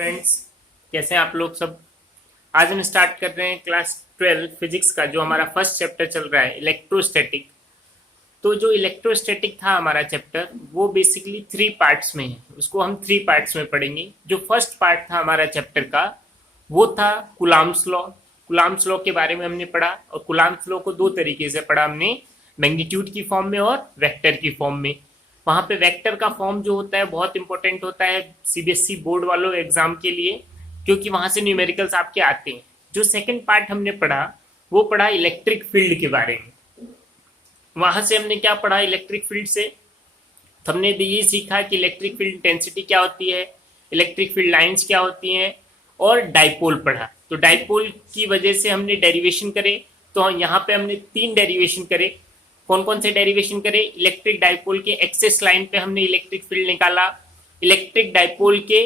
Friends, कैसे हैं आप लोग सब। आज हम स्टार्ट कर रहे हैं क्लास 12 फिजिक्स का, जो हमारा फर्स्ट चैप्टर चल रहा है इलेक्ट्रोस्टैटिक। तो जो इलेक्ट्रोस्टैटिक था हमारा चैप्टर, वो बेसिकली 3 पार्ट्स में है। उसको हम 3 पार्ट्स में पढ़ेंगे। जो फर्स्ट पार्ट था हमारा चैप्टर का, वो था कुलाम्ब्स लॉ। कुलाम्ब्स लॉ के बारे में हमने पढ़ा, और कुलाम्ब्स लॉ को 2 तरीके से पढ़ा हमने, मैग्नीट्यूड की फॉर्म में और वेक्टर की फॉर्म में। वहां पे वेक्टर का फॉर्म जो होता है बहुत इंपॉर्टेंट होता है सीबीएसई बोर्ड वालों एग्जाम के लिए, क्योंकि वहां से न्यूमेरिकल्स आपके आते हैं। जो सेकंड पार्ट हमने पढ़ा, वो पढ़ा इलेक्ट्रिक फील्ड के बारे में। वहां से हमने क्या पढ़ा इलेक्ट्रिक फील्ड से, तो हमने ये सीखा कि इलेक्ट्रिक फील्ड इंटेंसिटी क्या होती है, इलेक्ट्रिक फील्ड लाइंस क्या होती हैं, और डाइपोल पढ़ा। तो डाइपोल की वजह से हमने डेरिवेशन करे। तो यहाँ पे हमने 3 डेरिवेशन करे। कौन कौन से डेरिवेशन करे? इलेक्ट्रिक डाइपोल के एक्सेस लाइन पे हमने इलेक्ट्रिक फील्ड निकाला, इलेक्ट्रिक डाइपोल के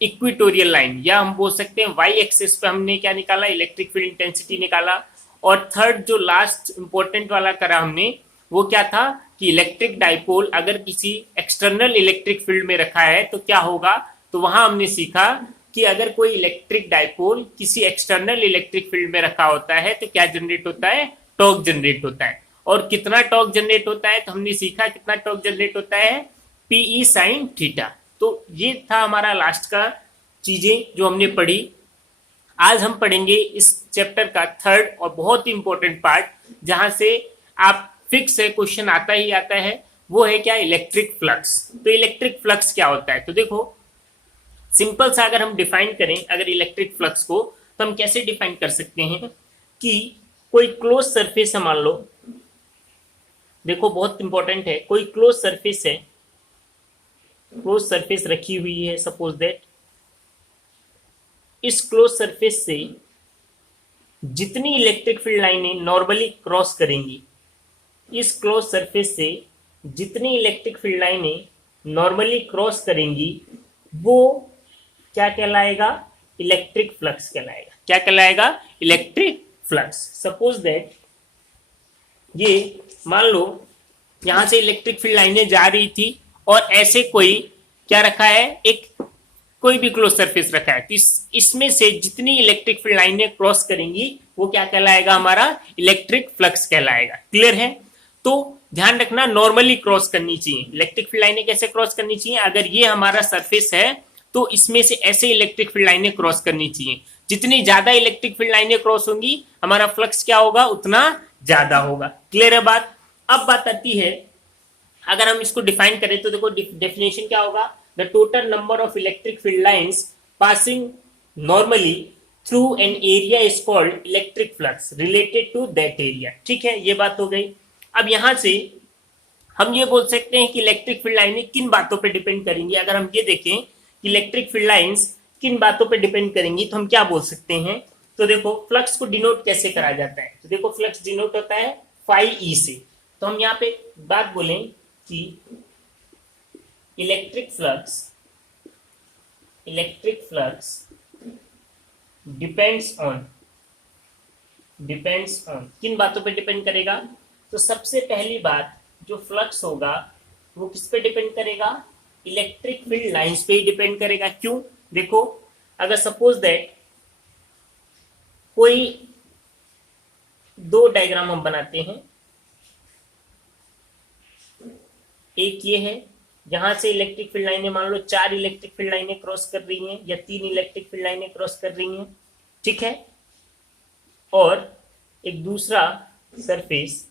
इक्विटोरियल लाइन, या हम बोल सकते हैं वाई एक्सेस पे हमने क्या निकाला, इलेक्ट्रिक फील्ड इंटेंसिटी निकाला। और थर्ड जो लास्ट इंपॉर्टेंट वाला करा हमने, वो क्या था कि इलेक्ट्रिक डाइपोल अगर किसी एक्सटर्नल इलेक्ट्रिक फील्ड में रखा है तो क्या होगा। तो वहां हमने सीखा कि अगर कोई इलेक्ट्रिक डाइपोल किसी एक्सटर्नल इलेक्ट्रिक फील्ड में रखा होता है तो क्या जनरेट होता है, टॉर्क जनरेट होता है। और कितना टॉर्क जनरेट होता है, तो हमने सीखा कितना टॉर्क जनरेट होता है, पीई साइन थीटा। तो ये था हमारा लास्ट का चीजें जो हमने पढ़ी। आज हम पढ़ेंगे इस चैप्टर का थर्ड और बहुत ही इंपॉर्टेंट पार्ट, जहां से आप फिक्स है क्वेश्चन आता ही आता है, वो है क्या, इलेक्ट्रिक फ्लक्स। तो इलेक्ट्रिक फ्लक्स क्या होता है, तो देखो सिंपल सा अगर हम डिफाइन करें अगर इलेक्ट्रिक फ्लक्स को, तो हम कैसे डिफाइन कर सकते हैं कि कोई क्लोज सरफेस है, मान लो, देखो बहुत इंपॉर्टेंट है, कोई क्लोज सरफेस है, क्लोज सरफेस रखी हुई है, सपोज दैट इस क्लोज सरफेस से जितनी इलेक्ट्रिक फील्ड लाइनें नॉर्मली क्रॉस करेंगी, इस क्लोज सरफेस से जितनी इलेक्ट्रिक फील्ड लाइनें नॉर्मली क्रॉस करेंगी, वो क्या कहलाएगा, इलेक्ट्रिक फ्लक्स कहलाएगा। क्या कहलाएगा, इलेक्ट्रिक फ्लक्स। सपोज दैट ये मान लो यहां से इलेक्ट्रिक फील्ड लाइनें जा रही थी, और ऐसे कोई क्या रखा है, एक कोई भी क्लोज सरफेस रखा है, तो इसमें से जितनी इलेक्ट्रिक फील्ड लाइनें क्रॉस करेंगी वो क्या कहलाएगा, हमारा इलेक्ट्रिक फ्लक्स कहलाएगा। क्लियर है। तो ध्यान रखना, नॉर्मली क्रॉस करनी चाहिए इलेक्ट्रिक फील्ड लाइनें। कैसे क्रॉस करनी चाहिए, अगर ये हमारा सरफेस है तो इसमें से ऐसे इलेक्ट्रिक फील्ड लाइनें क्रॉस करनी चाहिए। जितनी ज्यादा इलेक्ट्रिक फील्ड लाइनें क्रॉस होंगी, हमारा फ्लक्स क्या होगा, उतना ज्यादा होगा। क्लियर है बात। अब बात आती है, अगर हम इसको डिफाइन करें तो देखो डेफिनेशन क्या होगा, the total number of electric field lines passing normally through an area is called electric flux related to that area. ठीक है, ये बात हो गई। अब यहां से हम ये बोल सकते हैं कि इलेक्ट्रिक फील्ड लाइनें किन बातों पर डिपेंड करेंगी। अगर हम ये देखें कि इलेक्ट्रिक फील्ड लाइंस किन बातों पर डिपेंड करेंगी, तो हम क्या बोल सकते हैं, तो देखो फ्लक्स को डिनोट कैसे करा जाता है, तो देखो फ्लक्स डिनोट होता है फाई ई से। तो हम यहाँ पे बात बोलें कि इलेक्ट्रिक फ्लक्स डिपेंड्स ऑन किन बातों पे डिपेंड करेगा। तो सबसे पहली बात, जो फ्लक्स होगा वो किस पे डिपेंड करेगा, इलेक्ट्रिक फील्ड लाइंस पे ही डिपेंड करेगा। क्यों, देखो अगर सपोज दैट कोई 2 डायग्राम हम बनाते हैं, एक ये है जहां से इलेक्ट्रिक फील्ड लाइनें मान लो 4 इलेक्ट्रिक फील्ड लाइनें क्रॉस कर रही हैं, या 3 इलेक्ट्रिक फील्ड लाइनें क्रॉस कर रही हैं, ठीक है। और एक दूसरा सरफेस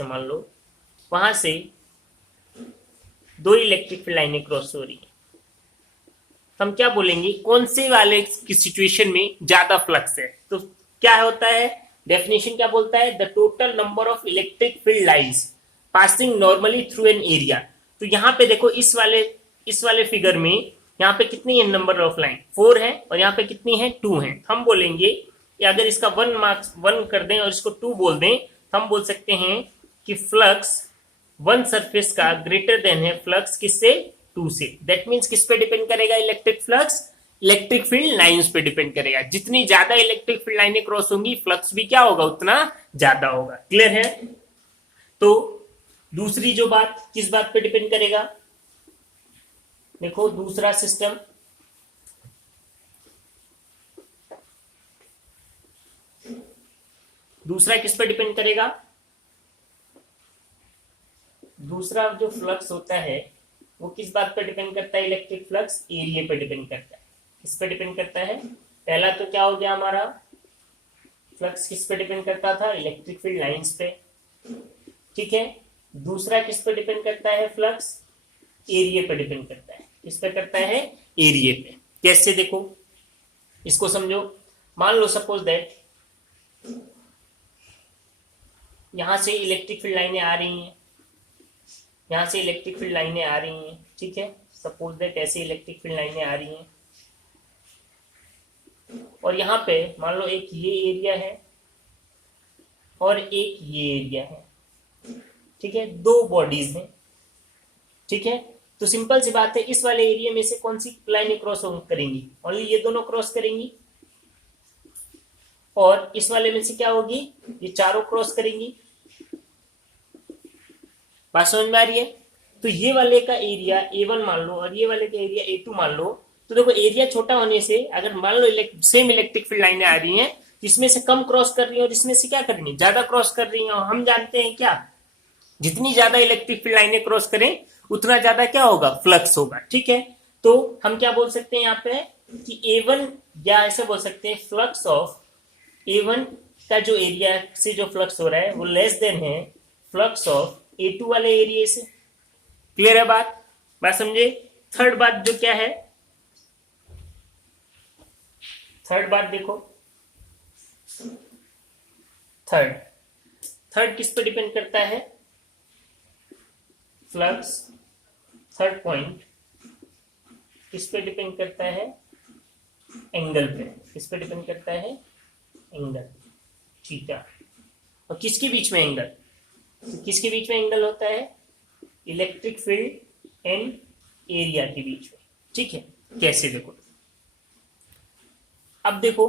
है, मान लो वहां से 2 इलेक्ट्रिक फील्ड लाइनें क्रॉस हो रही हैं। हम क्या बोलेंगे, कौन से वाले की सिचुएशन में ज्यादा फ्लक्स है। तो क्या होता है, डेफिनेशन क्या बोलता है, the total number of electric field lines passing normally through an area. तो यहाँ पे देखो इस वाले फिगर में यहाँ पे कितनी है नंबर ऑफ लाइन, 4 है, और यहाँ पे कितनी है, 2 है। हम बोलेंगे कि अगर इसका 1 कर दें और इसको 2 बोल दें, तो हम बोल सकते हैं कि फ्लक्स 1 सरफेस का ग्रेटर देन है फ्लक्स किससे, 2 से। दैट मीन्स किस पे डिपेंड करेगा electric flux, electric field lines पे डिपेंड करेगा। जितनी ज्यादा इलेक्ट्रिक फील्ड लाइनें क्रॉस होंगी, फ्लक्स भी क्या होगा, उतना ज्यादा होगा। क्लियर है। तो दूसरी जो बात, किस बात पे डिपेंड करेगा, देखो दूसरा सिस्टम, दूसरा किस पर डिपेंड करेगा? दूसरा जो फ्लक्स होता है वो किस बात पर डिपेंड करता है? इलेक्ट्रिक फ्लक्स एरिया पर डिपेंड करता है। किस पर डिपेंड करता है? पहला तो क्या हो गया हमारा, फ्लक्स किस पे डिपेंड करता था? इलेक्ट्रिक फील्ड लाइंस पे, ठीक है। दूसरा किस पे डिपेंड करता है? फ्लक्स एरिया पे डिपेंड करता है। किस पे करता है? एरिया पे। कैसे? देखो इसको समझो। मान लो सपोज दैट यहां से इलेक्ट्रिक फील्ड लाइनें आ रही हैं, यहां से इलेक्ट्रिक फील्ड लाइनें आ रही हैं, ठीक है। सपोज दैट ऐसे इलेक्ट्रिक फील्ड लाइनें आ रही हैं और यहाँ पे मान लो एक ये एरिया है और एक ये एरिया है, ठीक है। दो बॉडीज हैं, ठीक है। तो सिंपल सी बात है, इस वाले एरिया में से कौन सी लाइनें क्रॉस करेंगी? ओनली ये दोनों क्रॉस करेंगी। और इस वाले में से क्या होगी? ये चारों क्रॉस करेंगी। बात समझ में आ रही है? तो ये वाले का एरिया A1 मान लो और ये वाले का एरिया A2 मान लो। तो देखो एरिया छोटा होने से अगर मान लो सेम इलेक्ट्रिक फील्ड लाइनें आ रही हैं, इसमें से कम क्रॉस कर रही है और इसमें से क्या कर रही है? ज्यादा क्रॉस कर रही है। और हम जानते हैं क्या, जितनी ज्यादा इलेक्ट्रिक फील्ड लाइनें क्रॉस करें उतना ज्यादा क्या होगा? फ्लक्स होगा, ठीक है। तो हम क्या बोल सकते हैं यहाँ पे कि A1, या ऐसे बोल सकते हैं फ्लक्स ऑफ A1 का जो एरिया से जो फ्लक्स हो रहा है वो लेस देन है फ्लक्स ऑफ A2 वाले एरिया से। क्लियर है बात समझे? थर्ड बात जो क्या है, थर्ड बात देखो, थर्ड किस पे डिपेंड करता है? फ्लक्स थर्ड पॉइंट किस पे डिपेंड करता है? एंगल पे। किस पे डिपेंड करता है? एंगल, ठीक है। और किसके बीच में एंगल? किसके बीच में एंगल होता है? इलेक्ट्रिक फील्ड एंड एरिया के बीच में, ठीक है। कैसे? देखो अब देखो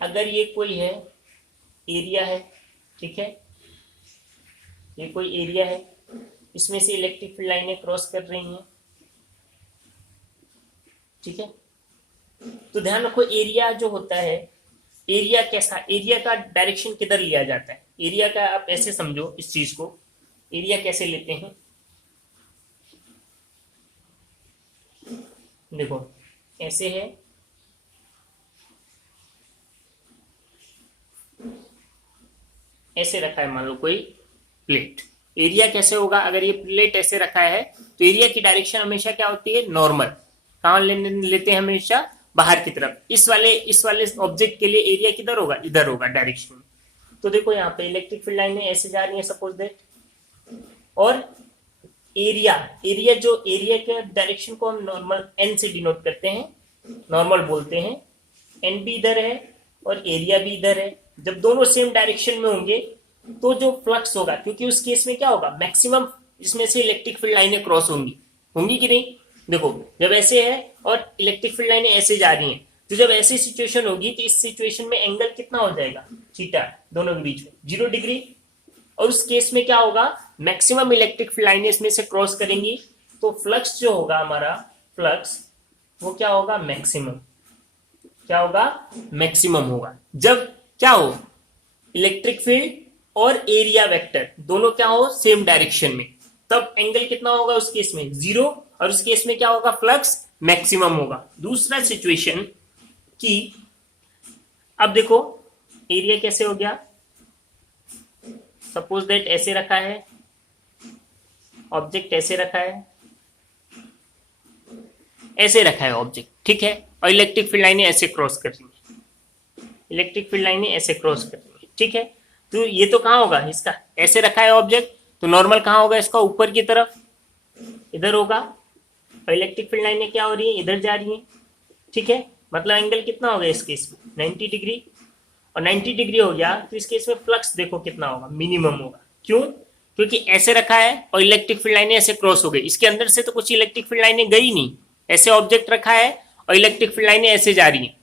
अगर ये कोई है एरिया है, ठीक है, ये कोई एरिया है, इसमें से इलेक्ट्रिक फील्ड लाइनें क्रॉस कर रही हैं, ठीक है। तो ध्यान रखो एरिया जो होता है, एरिया कैसा, एरिया का डायरेक्शन किधर लिया जाता है? एरिया का आप ऐसे समझो इस चीज को, एरिया कैसे लेते हैं? देखो ऐसे है, ऐसे रखा है मान लो कोई प्लेट। एरिया कैसे होगा? अगर ये प्लेट ऐसे रखा है तो एरिया की डायरेक्शन हमेशा क्या होती है? नॉर्मल। कहाँ लेते हैं? हमेशा बाहर की तरफ। इस वाले ऑब्जेक्ट के लिए एरिया किधर होगा? इधर होगा डायरेक्शन में। तो देखो यहाँ पे इलेक्ट्रिक फील्ड लाइनें ऐसे जा रही है सपोज दैट, और एरिया जो एरिया के डायरेक्शन को हम नॉर्मल एन से डिनोट करते हैं, नॉर्मल बोलते हैं। एन भी इधर है और एरिया भी इधर है। जब दोनों सेम डायरेक्शन में होंगे तो जो फ्लक्स होगा, क्योंकि उस केस में क्या होगा? मैक्सिमम इसमें से इलेक्ट्रिक फील्ड लाइनें क्रॉस होंगी कि नहीं? देखो जब ऐसे है और इलेक्ट्रिक फील्ड लाइनें ऐसे जा रही हैं, तो जब ऐसी सिचुएशन होगी तो इस सिचुएशन में एंगल कितना हो जाएगा? थीटा, दोनों के बीच में 0 डिग्री। और उस केस में क्या होगा? मैक्सिमम इलेक्ट्रिक फील्ड लाइनें इसमें से क्रॉस करेंगी, तो फ्लक्स जो होगा हमारा, फ्लक्स वो क्या होगा? मैक्सिमम। क्या होगा? मैक्सिमम होगा। जब क्या हो? इलेक्ट्रिक फील्ड और एरिया वेक्टर दोनों क्या हो? सेम डायरेक्शन में। तब एंगल कितना होगा उस केस में? 0। और उस केस में क्या होगा? फ्लक्स मैक्सिमम होगा। दूसरा सिचुएशन की, अब देखो एरिया कैसे हो गया? सपोज दैट ऐसे रखा है ऑब्जेक्ट, ऐसे रखा है, ऐसे रखा है ऑब्जेक्ट, ठीक है। और इलेक्ट्रिक फील्ड लाइनें ऐसे क्रॉस कर रही है, इलेक्ट्रिक फील्ड लाइनें ऐसे क्रॉस कर रही है, ठीक है। तो ये तो कहाँ होगा इसका? ऐसे रखा है ऑब्जेक्ट, तो नॉर्मल कहाँ होगा इसका? ऊपर की तरफ, इधर होगा। और इलेक्ट्रिक फील्ड लाइनें क्या हो रही है? इधर जा रही हैं, ठीक है। मतलब एंगल कितना होगा इस केस में? 90 डिग्री। और 90 डिग्री हो गया तो इस केस में फ्लक्स देखो कितना होगा? मिनिमम होगा। क्यों? क्योंकि ऐसे रखा है और इलेक्ट्रिक फील्ड लाइनें ऐसे क्रॉस हो गई। इसके अंदर से तो कुछ इलेक्ट्रिक फील्ड लाइनें गई नहीं, ऐसे ऑब्जेक्ट रखा है और इलेक्ट्रिक फील्ड लाइनें ऐसे जा रही हैं।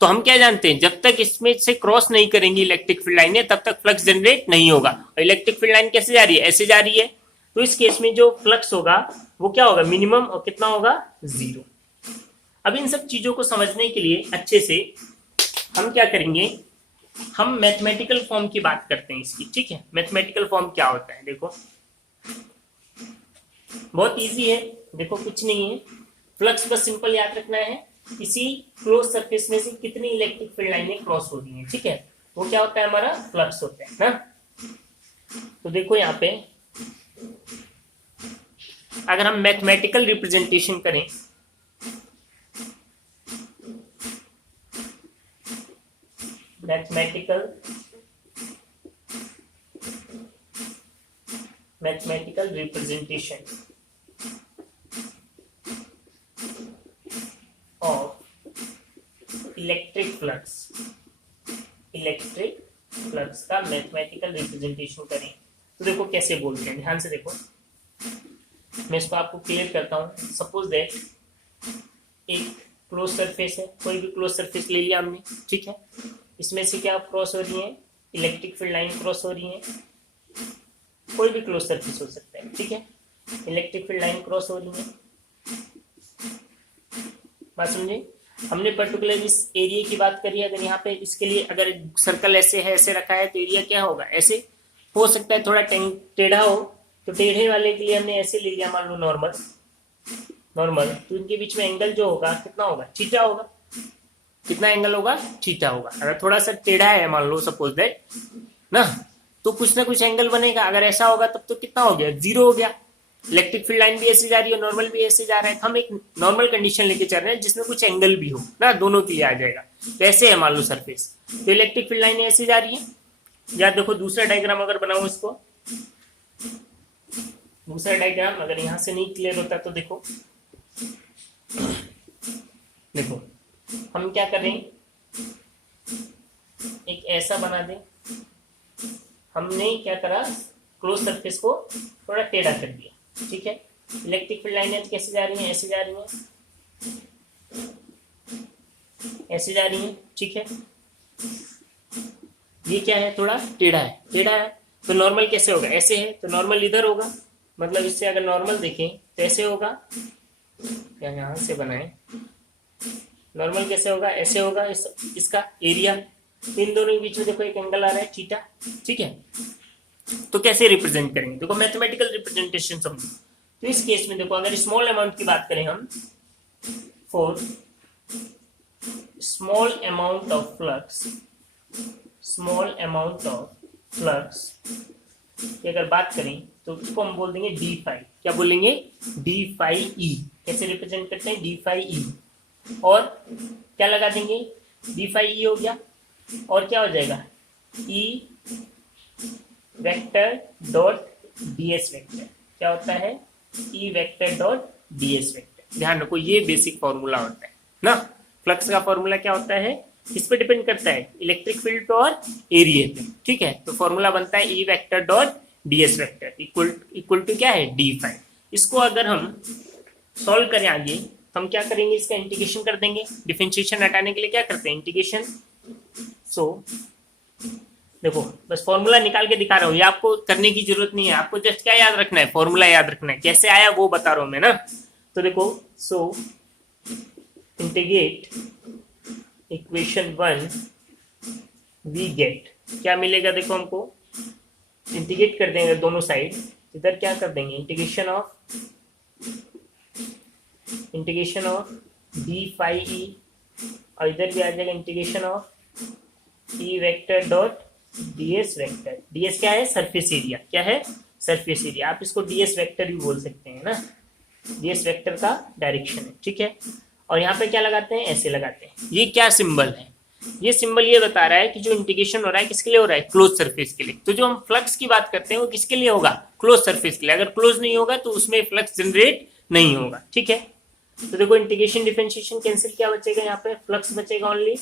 तो हम क्या जानते हैं? जब तक इसमें से क्रॉस नहीं करेंगी इलेक्ट्रिक फील्ड लाइनें, तब तक फ्लक्स जनरेट नहीं होगा। और इलेक्ट्रिक फील्ड लाइन कैसे जा रही है? ऐसे जा रही है। तो इस केस में जो फ्लक्स होगा वो क्या होगा, मिनिमम, और कितना होगा, 0। अब इन सब चीजों को समझने के लिए अच्छे से हम क्या करेंगे, हम मैथमेटिकल फॉर्म की बात करते हैं इसकी, ठीक है। मैथमेटिकल फॉर्म क्या होता है, देखो बहुत इजी है, देखो कुछ नहीं है, फ्लक्स बस सिंपल याद रखना है, इसी क्लोज सरफेस में से कितनी इलेक्ट्रिक फील्ड लाइनें क्रॉस हो रही हैं, ठीक है, वो क्या होता है, हमारा फ्लक्स होता है ना। तो देखो यहाँ पे अगर हम मैथमेटिकल रिप्रेजेंटेशन करें, mathematical representation of electric flux का मैथमेटिकल रिप्रेजेंटेशन करें तो देखो कैसे बोलते हैं, ध्यान से देखो, मैं इसको आपको क्लियर करता हूं। सपोज दैट एक क्लोज सरफेस है, कोई भी क्लोज सरफेस ले लिया हमने, ठीक है, इसमें से क्या क्रॉस हो रही है, इलेक्ट्रिक फील्ड लाइन क्रॉस हो रही है, कोई भी क्लोज सरफेस हो सकता है, ठीक है, इलेक्ट्रिक फील्ड लाइन क्रॉस हो रही है, बात समझे। हमने पर्टिकुलर इस एरिया की बात करी, अगर यहाँ पे इसके लिए अगर सर्कल ऐसे है, ऐसे रखा है, तो एरिया क्या होगा, ऐसे हो सकता है, थोड़ा टेढ़ा हो, तो टेढ़े वाले के लिए हमने ऐसे ले लिया, मान लो नॉर्मल, तो इनके बीच में एंगल जो होगा कितना होगा, थीटा होगा, कितना एंगल होगा, थीटा होगा। अगर थोड़ा सा टेढ़ा है मान लो सपोज दैट ना, तो कुछ ना कुछ एंगल बनेगा, अगर ऐसा होगा तब तो कितना हो गया, 0 हो गया। इलेक्ट्रिक फील्ड लाइन भी ऐसे जा रही है, नॉर्मल भी ऐसे जा रहा है, तो हम एक नॉर्मल कंडीशन लेके चल रहे हैं जिसमें कुछ एंगल भी हो ना, दोनों के लिए आ जाएगा। तो ऐसे है मान लो सरफेस, तो इलेक्ट्रिक फील्ड लाइन ऐसे जा रही है, या देखो दूसरा डायग्राम अगर बनाऊं इसको, दूसरा डायग्राम अगर यहां से नहीं क्लियर होता तो देखो हम क्या करें, एक ऐसा बना दें, हमने क्या करा, क्लोज सरफेस को थोड़ा टेढ़ा कर दिया, ठीक है। इलेक्ट्रिक फील्ड लाइनें कैसे जा रही हैं, ऐसे जा रही हैं, ऐसे जा रही हैं, ठीक है। ये क्या है, थोड़ा टेढ़ा है, तो नॉर्मल कैसे होगा, ऐसे है तो नॉर्मल इधर होगा, मतलब इससे अगर नॉर्मल देखें तो ऐसे होगा, या यहां से बनाए, नॉर्मल कैसे होगा, ऐसे होगा, इसका एरिया, इन दोनों के बीच में देखो एक एंगल आ रहा है, थीटा, ठीक है। तो कैसे रिप्रेजेंट करेंगे, देखो मैथमेटिकल रिप्रेजेंटेशन समझो। तो इस केस में देखो अगर स्मॉल अमाउंट की बात करें हम, for small amount of flux की अगर बात करें तो उसको हम बोल देंगे डी फाई, क्या बोलेंगे, डी फाई ई। कैसे रिप्रेजेंट करते हैं, डी फाई ई, और क्या लगा देंगे, डी फाई ई हो गया, और क्या हो जाएगा, ई वेक्टर डॉट डीएस वेक्टर, क्या होता है, E vector dot DS vector. ध्यान रखो ये बेसिक फॉर्मूला होता है ना, फ्लक्स का फॉर्मूला क्या होता है, किस पे डिपेंड करता है, इलेक्ट्रिक फील्ड पे और एरिया पे, ठीक है। तो फॉर्मूला बनता है E vector dot DS vector equal to क्या है, डी फाई। इसको अगर हम सॉल्व करें आगे तो हम क्या करेंगे, इसका इंटीग्रेशन कर देंगे, डिफरेंशिएशन हटाने के लिए क्या करते हैं, इंटीग्रेशन। सो देखो बस फॉर्मूला निकाल के दिखा रहा हूँ, ये आपको करने की जरूरत नहीं है, आपको जस्ट क्या याद रखना है, फॉर्मूला याद रखना है, कैसे आया वो बता रहा हूं मैं ना। तो देखो, सो इंटीग्रेट इक्वेशन 1 वी गेट, क्या मिलेगा, देखो हमको इंटीग्रेट कर देंगे दोनों साइड, इधर क्या कर देंगे, integration of D phi E, और इधर भी आ जाएगा integration of E vector dot DS vector. DS क्या है, सरफेस एरिया, क्या है, सरफेस एरिया, आप इसको डीएस वेक्टर भी बोल सकते हैं ना, डीएस वेक्टर का डायरेक्शन है, ठीक है। और यहाँ पे क्या लगाते हैं, ऐसे लगाते हैं। ये क्या सिंबल है, ये सिंबल ये बता रहा है कि जो इंटीग्रेशन हो रहा है किसके लिए हो रहा है, क्लोज सरफेस के लिए। तो जो हम फ्लक्स की बात करते हैं वो किसके लिए होगा, क्लोज सरफेस के लिए। अगर क्लोज नहीं होगा तो उसमें फ्लक्स जनरेट नहीं होगा, ठीक है। तो देखो इंटीग्रेशन डिफरेंशिएशन कैंसिल, क्या बचेगा यहाँ पे, फ्लक्स बचेगा ओनली।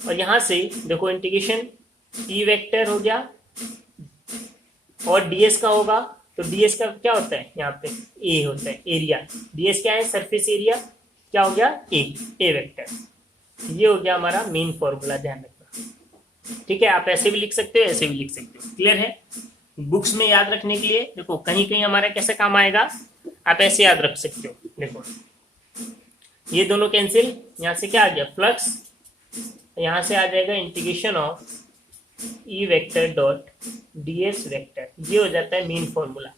और यहाँ से देखो इंटीग्रेशन ई वेक्टर हो गया और डीएस का होगा, तो डीएस का क्या होता है, यहाँ पे ए होता है, एरिया। डीएस क्या है, सरफेस एरिया, क्या हो गया, ए वेक्टर। ये हो गया हमारा मेन फॉर्मूला, ध्यान रखना, ठीक है। आप ऐसे भी लिख सकते हो, ऐसे भी लिख सकते हो, क्लियर है। बुक्स में याद रखने के लिए देखो कहीं कहीं हमारा कैसे काम आएगा, आप ऐसे याद रख सकते हो। देखो ये दोनों कैंसिल, यहाँ से क्या आ गया फ्लक्स, यहाँ से आ जाएगा integration of E vector dot D S vector, ये हो जाता है मेन फॉर्मूला।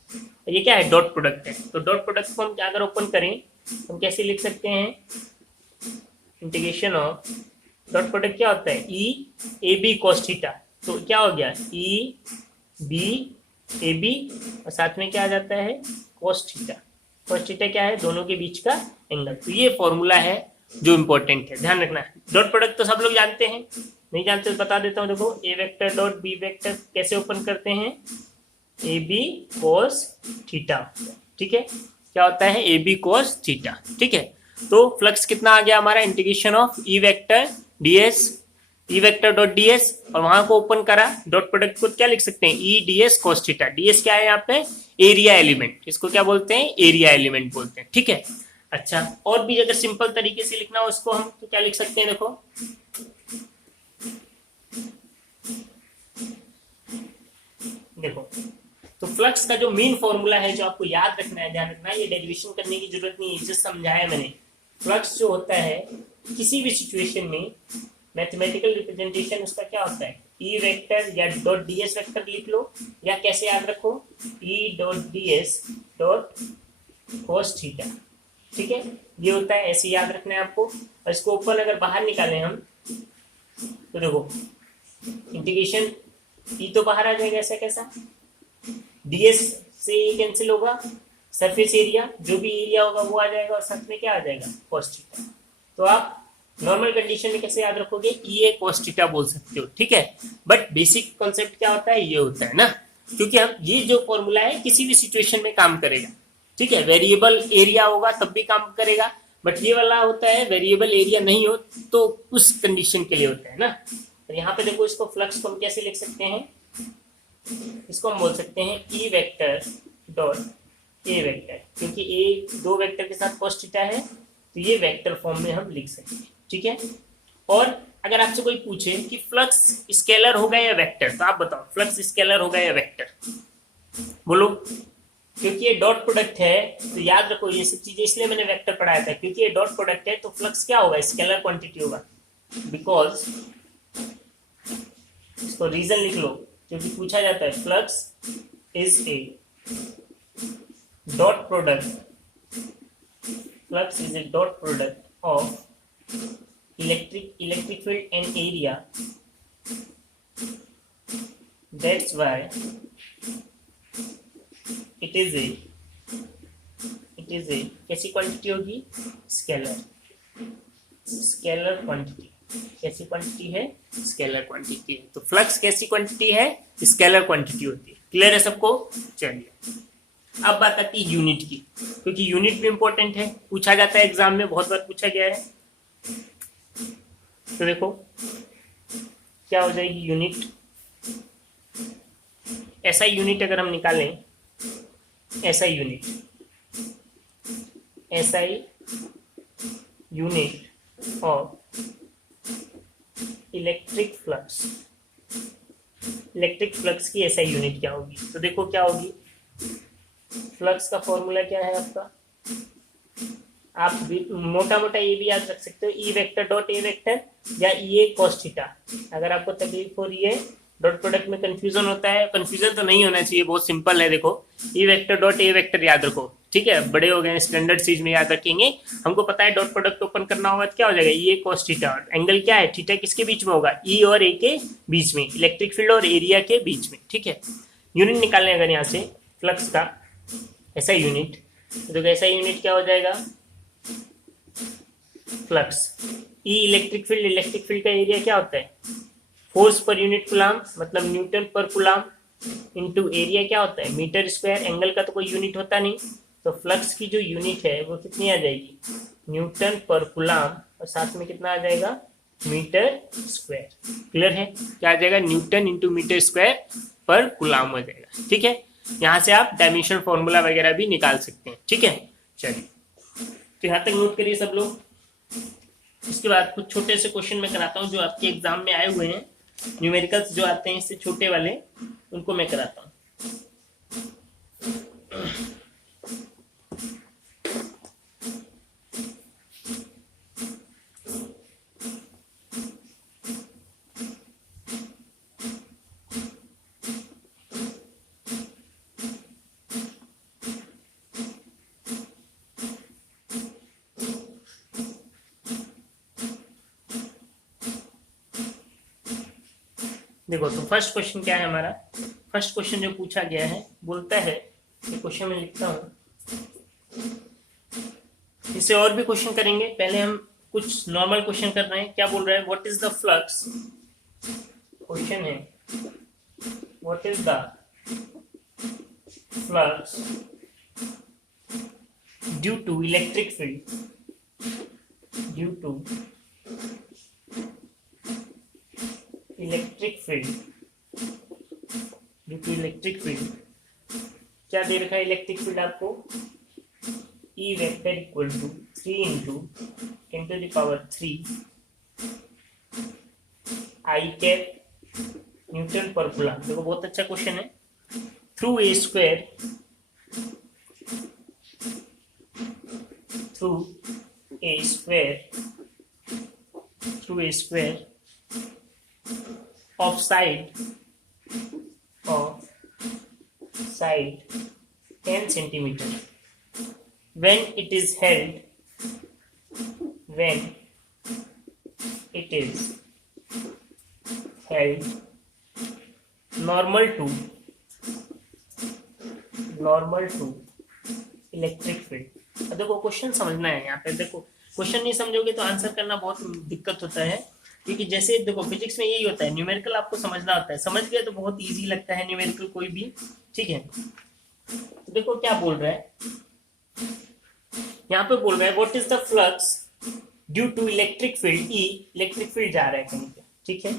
ये क्या है, डॉट प्रोडक्ट है। तो डॉट प्रोडक्ट को हम अगर ओपन करें हम कैसे लिख सकते हैं, इंटीग्रेशन ऑफ डॉट प्रोडक्ट क्या होता है, ई ए बी कॉस थीटा। तो क्या हो गया, ई बी ए बी और साथ में क्या आ जाता है कॉस थीटा। कॉस थीटा क्या है, दोनों के बीच का एंगल। तो ये फॉर्मूला है जो इम्पोर्टेंट है, ध्यान रखना है। डॉट प्रोडक्ट तो सब लोग जानते हैं, नहीं जानते तो बता देता हूँ। देखो ए वेक्टर डॉट बी वेक्टर कैसे ओपन करते हैं, ए बी कॉस थीटा, ठीक है। क्या होता है, ए बी कॉस थीटा, ठीक है। तो फ्लक्स कितना आ गया हमारा, integration of E vector D S, E vector dot D S, और वहां को ओपन करा, डॉट प्रोडक्ट को क्या लिख सकते हैं, E D S cos theta. D S क्या है यहाँ पे, एरिया एलिमेंट, इसको क्या बोलते हैं, एरिया एलिमेंट बोलते हैं, ठीक है। अच्छा, और भी अगर सिंपल तरीके से लिखना हो इसको हम तो क्या लिख सकते हैं, देखो देखो तो फ्लक्स का जो मेन फॉर्मूला है जो आपको याद रखना है, ध्यान रखना है, ये डेरिवेशन करने की जरूरत नहीं है, जस्ट समझाया मैंने। फ्लक्स जो होता है किसी भी सिचुएशन में मैथमेटिकल रिप्रेजेंटेशन उसका क्या होता है, ई वेक्टर या डॉट डी एस वेक्टर लिख लो, या कैसे याद रखो, E dot D S dot cos theta, ठीक है। ये होता है, ऐसे याद रखना है आपको। और इसको ओपन अगर बाहर निकालें हम तो देखो इंटीग्रेशन ई तो बाहर आ जाएगा, ऐसा कैसा, डीएस से ये कैंसिल होगा, सरफेस एरिया जो भी एरिया होगा वो आ जाएगा, और साथ में क्या आ जाएगा cos थीटा। तो आप नॉर्मल कंडीशन में कैसे याद रखोगे, ई ए cos थीटा बोल सकते हो, ठीक है। बट बेसिक कॉन्सेप्ट क्या होता है, ये होता है ना, क्योंकि हम ये जो फॉर्मूला है किसी भी सिचुएशन में काम करेगा, ठीक है। वेरिएबल एरिया होगा तब भी काम करेगा, बट ये वाला होता है वेरिएबल एरिया नहीं हो तो उस कंडीशन के लिए होता है ना। तो यहाँ पे देखो इसको फ्लक्स को हम कैसे लिख सकते हैं, इसको हम बोल सकते हैं ई वेक्टर डॉट ए वेक्टर, क्योंकि ए दो वेक्टर के साथ cos थीटा है तो ये वेक्टर फॉर्म में हम लिख सकते हैं, ठीक है। और अगर आपसे कोई पूछे कि फ्लक्स स्केलर होगा या वेक्टर, तो आप बताओ फ्लक्स स्केलर होगा या वेक्टर, बोलो। क्योंकि ये डॉट प्रोडक्ट है तो याद रखो ये सब चीजें, इसलिए मैंने वेक्टर पढ़ाया था, क्योंकि ये डॉट प्रोडक्ट है तो फ्लक्स क्या होगा, स्केलर क्वांटिटी होगा। बिकॉज इसको रीजन लिख लो, क्योंकि पूछा जाता है flux is a dot product, flux is a dot product of electric field and area, that's why it is a कैसी क्वांटिटी होगी, स्केलर क्वांटिटी। कैसी क्वांटिटी है, स्केलर क्वांटिटी है। तो फ्लक्स कैसी क्वांटिटी है, स्केलर क्वांटिटी होती है। क्लियर है सबको, चलिए अब बात आती है यूनिट की, क्योंकि यूनिट भी इंपॉर्टेंट है, पूछा जाता है एग्जाम में, बहुत बार पूछा गया है। तो देखो क्या हो जाएगी यूनिट, ऐसा यूनिट अगर हम निकालें, ऐसा यूनिट ऑफ इलेक्ट्रिक फ्लक्स की ऐसा यूनिट क्या होगी। तो देखो क्या होगी, फ्लक्स का फॉर्मूला क्या है आपका, आप मोटा मोटा ये भी याद रख सकते हो, ई वेक्टर डॉट ए वेक्टर या ई ए cos थीटा। अगर आपको तकलीफ हो रही है, डॉट प्रोडक्ट में कंफ्यूजन होता है, कंफ्यूजन तो नहीं होना चाहिए, बहुत सिंपल है। देखो ई वेक्टर डॉट ए वेक्टर याद रखो, ठीक है, बड़े हो गए स्टैंडर्ड चीज में याद रखेंगे। हमको पता है डॉट प्रोडक्ट ओपन करना होगा तो क्या हो जाएगा, ई ए cos थीटा, एंगल क्या है, थीटा किसके बीच में होगा, ई और ए के बीच में, इलेक्ट्रिक फील्ड और एरिया के बीच में, ठीक है। यूनिट निकालने अगर यहाँ से फ्लक्स का ऐसा यूनिट, तो ऐसा यूनिट क्या हो जाएगा, फ्लक्स ई इलेक्ट्रिक फील्ड का एरिया क्या होता है, फोर्स पर यूनिट कूलाम, मतलब न्यूटन पर कूलाम, इनटू एरिया क्या होता है, मीटर स्क्वायर। एंगल का तो कोई यूनिट होता नहीं, तो फ्लक्स की जो यूनिट है वो कितनी आ जाएगी, न्यूटन पर कूलाम, और साथ में कितना आ जाएगा, मीटर स्क्वायर। क्लियर है, क्या आ जाएगा, न्यूटन इंटू मीटर स्क्वायर पर कूलाम हो जाएगा, ठीक है। यहाँ से आप डायमेंशन फॉर्मूला वगैरह भी निकाल सकते हैं, ठीक है। चलिए तो यहाँ तक नोट करिए सब लोग। इसके बाद कुछ छोटे से क्वेश्चन मैं कराता हूँ जो आपके एग्जाम में आए हुए हैं, न्यूमेरिकल्स जो आते हैं इससे छोटे वाले, उनको मैं कराता हूँ। देखो, तो फर्स्ट क्वेश्चन क्या है हमारा। फर्स्ट क्वेश्चन जो पूछा गया है, बोलता है, ये क्वेश्चन में लिखता हूँ, इससे और भी क्वेश्चन करेंगे, पहले हम कुछ नॉर्मल क्वेश्चन कर रहे हैं। क्या बोल रहा है, what is the flux, question है, what is the flux due to electric field, due to electric field, due to electric field. क्या दे रखा है इलेक्ट्रिक फील्ड आपको, E vector equal to 3 into 10 to the power 3 i cap newton per coulomb. देखो बहुत अच्छा question है। Through a square, through a square, through a square of side 10 centimeter when it is held, when it is held normal to electric field. अब देखो question समझना है यहाँ पे। देखो क्वेश्चन नहीं समझोगे तो आंसर करना बहुत दिक्कत होता है, क्योंकि जैसे देखो फिजिक्स में यही होता है, न्यूमेरिकल आपको समझना होता है, समझ गए तो बहुत इजी लगता है न्यूमेरिकल कोई भी, ठीक है। तो देखो क्या बोल रहा है यहाँ पे, बोल रहा है what is the flux due to electric field E, electric field जा रहा है कहीं पे, ठीक है,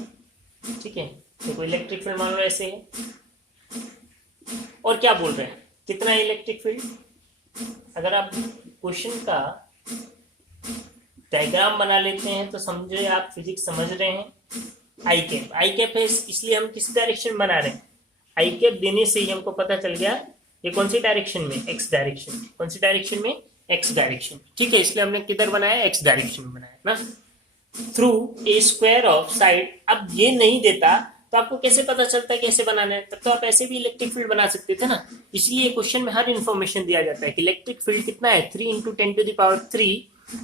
ठीक है। देखो इलेक्ट्रिक फील्ड मान लो ऐसे है, और क्या बोल रहे हैं, कितना है इलेक्ट्रिक फील्ड। अगर आप क्वेश्चन का डायग्राम बना लेते हैं तो समझे आप फिजिक्स समझ रहे हैं। आई कैप, आई कैप है इसलिए हम किस डायरेक्शन बना रहे हैं, आई कैप देने से ही हमको पता चल गया ये कौन सी डायरेक्शन में, एक्स डायरेक्शन। कौन सी डायरेक्शन में, एक्स डायरेक्शन, ठीक है। इसलिए हमने किधर बनाया, एक्स डायरेक्शन में बनाया ना। Through a square of side, अब ये नहीं देता तो आपको कैसे पता चलता है कैसे बनाना है, तब तो आप ऐसे भी इलेक्ट्रिक फील्ड बना सकते थे ना। इसलिए क्वेश्चन में हर इंफॉर्मेशन दिया जाता है कि इलेक्ट्रिक फील्ड कितना है, 3 into 10 to the power 3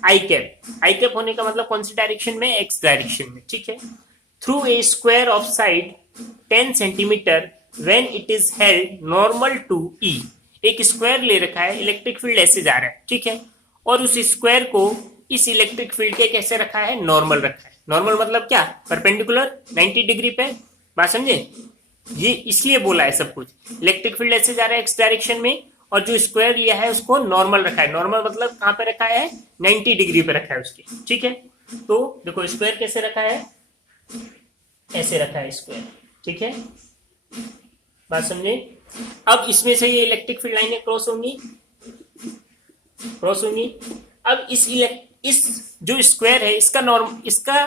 i cap. I cap होने का मतलब कौन सी डायरेक्शन में, एक्स डायरेक्शन में, ठीक है। Through a square of side 10 centimetre when it is held normal to E, एक स्क्वायर ले रखा है, इलेक्ट्रिक फील्ड ऐसे जा रहा है, ठीक है, और उस स्क्वायर को इस इलेक्ट्रिक फील्ड के कैसे रखा है, नॉर्मल रखा है। नॉर्मल मतलब क्या, परपेंडिकुलर 90 डिग्री पे, बात समझे। ये इसलिए बोला है सब कुछ, इलेक्ट्रिक फील्ड ऐसे जा रहा है एक्स डायरेक्शन में, और जो स्क्वायर लिया है उसको नॉर्मल रखा है। नॉर्मल मतलब कहां पे रखा है, 90 डिग्री पे रखा है उसके, ठीक है। तो देखो स्क्वायर कैसे रखा है, ऐसे रखा है स्क्वायर, ठीक है, बात समझे। अब इसमें से ये इलेक्ट्रिक फील्ड लाइनें क्रॉस होंगी, क्रॉस होंगी। अब इस जो स्क्वायर है इसका नॉर्म, इसका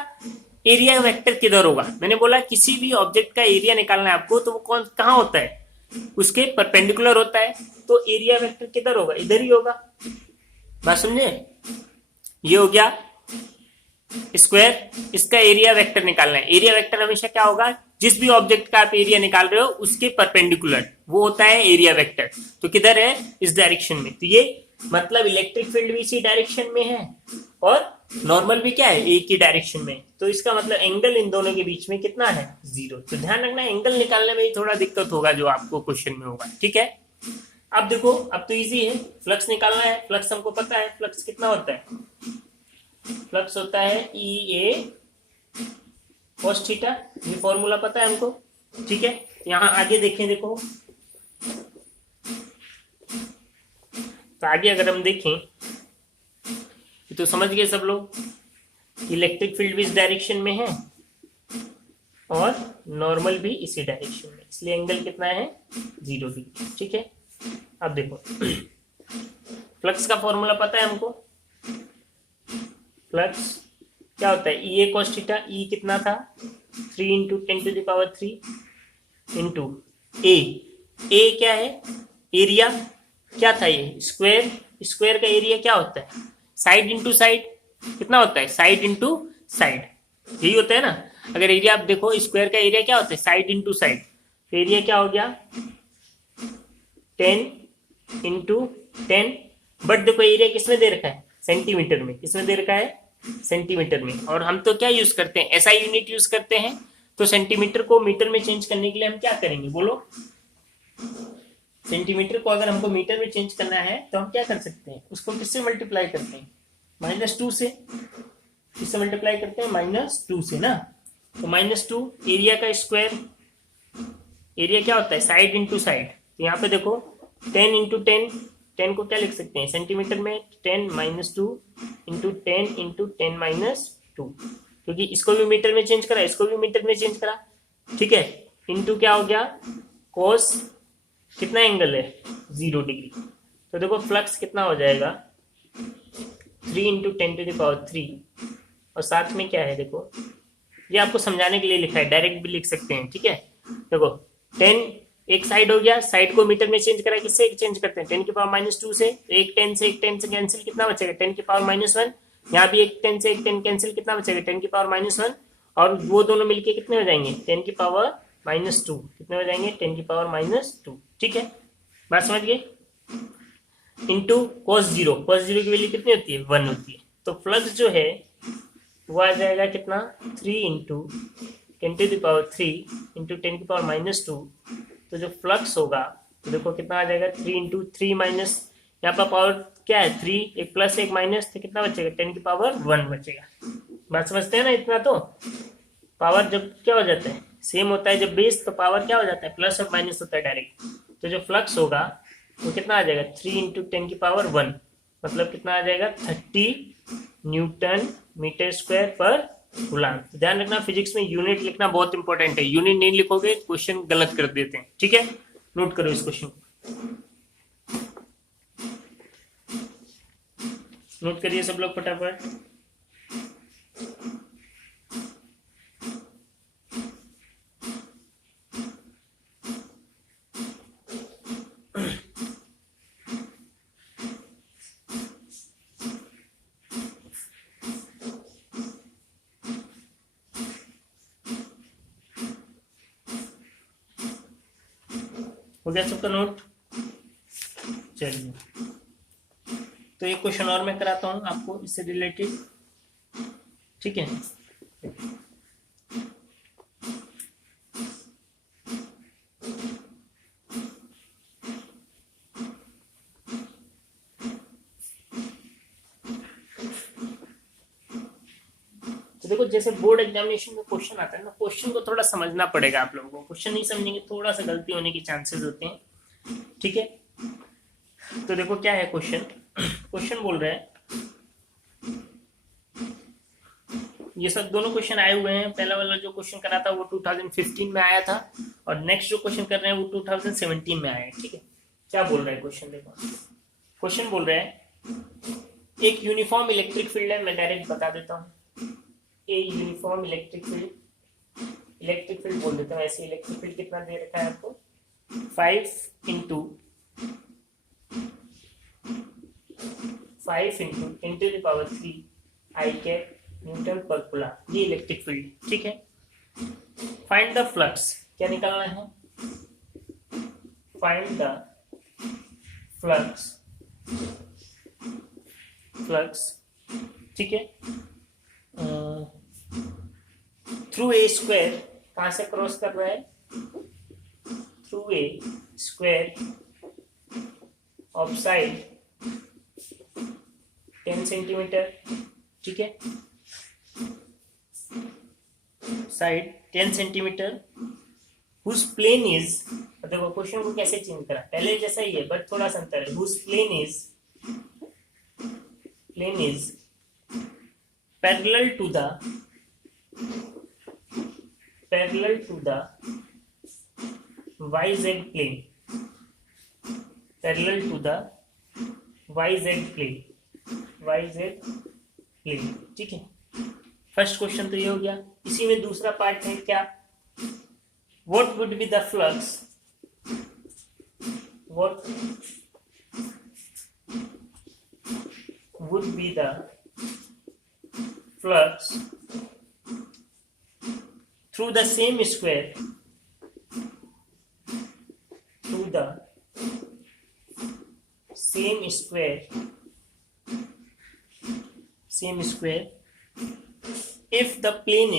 एरिया वेक्टर किधर होगा। मैंने बोला किसी भी ऑब्जेक्ट का एरिया निकालना है आपको, तो वो कौन कहाँ होता है, उसके परपेंडिकुलर होता है। तो एरिया वेक्टर किधर होगा, इधर ही होगा, बात समझे। ये हो गया स्क्वायर, इसका एरिया वेक्टर निकालना है। एरिया वेक्टर हमेशा क्या होगा, जिस भी ऑब्जेक्ट का आप एरिया निकाल रहे हो उसके परपेंडिकुलर, वो होता है एरिया वेक्टर। तो किधर है, इस डायरेक्शन में। तो ये मतलब इलेक्ट्रिक फील्ड भी इसी डायरेक्शन में है, और नॉर्मल भी क्या है, एक ही डायरेक्शन में। तो इसका मतलब एंगल इन दोनों के बीच में कितना है, 0। तो ध्यान रखना एंगल निकालने में ही थोड़ा दिक्कत होगा जो आपको क्वेश्चन में होगा, ठीक है। अब देखो, अब तो इजी है, फ्लक्स निकालना है। फ्लक्स हमको पता है, फ्लक्स कितना होता है, फ्लक्स होता है ई ए cos थीटा, ये फॉर्मूला पता है हमको, ठीक है। यहाँ आगे देखें, देखो तो आगे अगर हम देखें तो समझ गए सब लोग, इलेक्ट्रिक फील्ड भी इस डायरेक्शन में है और नॉर्मल भी इसी डायरेक्शन में, इसलिए एंगल कितना है, 0 डिग्री, ठीक है। अब देखो फ्लक्स का फॉर्मूला पता है हमको, फ्लक्स क्या होता है, ई ए cos थीटा, ई कितना था, 3 into 10 to the power 3 into A A क्या है, एरिया क्या था ये, स्क्वायर, स्क्वायर का एरिया क्या होता है, साइड इंटू साइड, कितना होता है, साइड इंटू साइड, यही होता है ना। अगर एरिया आप देखो, स्क्वायर का एरिया क्या होता है, साइड इंटू साइड, तो एरिया क्या हो गया 10 × 10, बट देखो एरिया किसमें दे रखा है, सेंटीमीटर में, किसमें दे रखा है, सेंटीमीटर में, और हम तो क्या यूज करते हैं, एसआई यूनिट यूज करते हैं, तो सेंटीमीटर को मीटर में चेंज करने के लिए हम क्या करेंगे बोलो, सेंटीमीटर को अगर हमको मीटर में चेंज करना है तो हम क्या कर सकते हैं, उसको किससे मल्टीप्लाई करते हैं, -2 से, किससे मल्टीप्लाई करते हैं, -2 से ना, तो -2 एरिया का स्क्वायर, एरिया क्या होता है, साइड इंटू साइड, तो यहाँ पे देखो 10 × 10, 10 को क्या लिख सकते हैं सेंटीमीटर में, 10 - 2 × 10 × 10 - 2, क्योंकि इसको भी मीटर में चेंज करा, इसको भी मीटर में चेंज करा, ठीक है, इंटू क्या हो गया कोस, कितना एंगल है 0 डिग्री, तो देखो फ्लक्स कितना हो जाएगा 3 × 10⁻³ और साथ में क्या है देखो, ये आपको समझाने के लिए लिखा है, डायरेक्ट भी लिख सकते हैं, ठीक है, देखो 10 एक साइड हो गया, साइड को मीटर में चेंज करा, किससे चेंज करते हैं 10⁻⁻2 से, एक 10 से एक 10 से कैंसिल, कितना बचेगा 10⁻⁻1, यहाँ भी एक 10 से एक 10 कैंसिल, कितना बचेगा 10⁻⁻1, और वो दोनों मिलके कितने हो जाएंगे 10⁻⁻2, कितने हो जाएंगे 10⁻⁻2, ठीक है, बात समझ गए, इंटू cos 0, cos 0 की वैल्यू कितनी होती है 1 होती है, तो फ्लक्स जो है वो आ जाएगा कितना 3 × 10⁻³ × 10⁻⁻2, तो जो फ्लक्स होगा तो देखो कितना आ जाएगा 3 × 3 माइनस, यहाँ पर पावर क्या है 3, एक प्लस एक माइनस, तो कितना बचेगा 10⁻1 बचेगा, बात समझते हैं ना, इतना तो पावर जब क्या हो जाता है सेम होता है, जब बेस तो पावर क्या हो जाता है प्लस और माइनस होता है डायरेक्ट, तो जो फ्लक्स होगा वो कितना आ जाएगा 3 × 10⁻1, मतलब कितना आ जाएगा 30 Nm² पर कूलम्ब। तो ध्यान रखना फिजिक्स में यूनिट लिखना बहुत इंपॉर्टेंट है, यूनिट नहीं लिखोगे क्वेश्चन गलत कर देते हैं, ठीक है, नोट करो इस क्वेश्चन को, नोट करिए सब लोग फटाफट। हो गया सबका नोट, चलिए तो एक क्वेश्चन और मैं कराता हूं आपको इससे रिलेटेड, ठीक है, तो देखो जैसे बोर्ड एग्जामिनेशन में क्वेश्चन आता है ना, क्वेश्चन को थोड़ा समझना पड़ेगा आप लोगों को, क्वेश्चन नहीं समझेंगे थोड़ा सा गलती होने के चांसेस होते हैं, ठीक है, तो देखो क्या है क्वेश्चन, क्वेश्चन बोल रहे हैं, ये सब दोनों क्वेश्चन आए हुए हैं, पहला वाला जो क्वेश्चन करा था वो 2015 में आया था, और नेक्स्ट जो क्वेश्चन कर रहे हैं वो 2017 में आया है, ठीक है, क्या बोल रहा है क्वेश्चन, देखो क्वेश्चन बोल रहे हैं एक यूनिफॉर्म इलेक्ट्रिक फील्ड है, मैं डायरेक्ट बता देता हूँ, ए यूनिफॉर्म इलेक्ट्रिक फील्ड बोल देता हूँ, ऐसे इलेक्ट्रिक फील्ड कितना दे रखा है आपको 5 × 10⁻³ I कैप न्यूटन पर कूलम्ब, ये इलेक्ट्रिक फील्ड, ठीक है, फाइंड द फ्लक्स, क्या निकालना है, फाइंड द फ्लक्स, ठीक है, थ्रू ए स्क्वायर, कहां से क्रॉस कर रहा है, through a square of side 10 centimetre, ठीक है, side 10 centimetre, whose plane is, देखो क्वेश्चन को कैसे चेंज करा, पहले जैसा ही है बट थोड़ा सा अंतर है, whose plane is parallel to the YZ plane, parallel to the YZ plane, ठीक है, फर्स्ट क्वेश्चन तो ये हो गया, इसी में दूसरा पार्ट है क्या, what would be the flux what would be the flux through the same square if the plane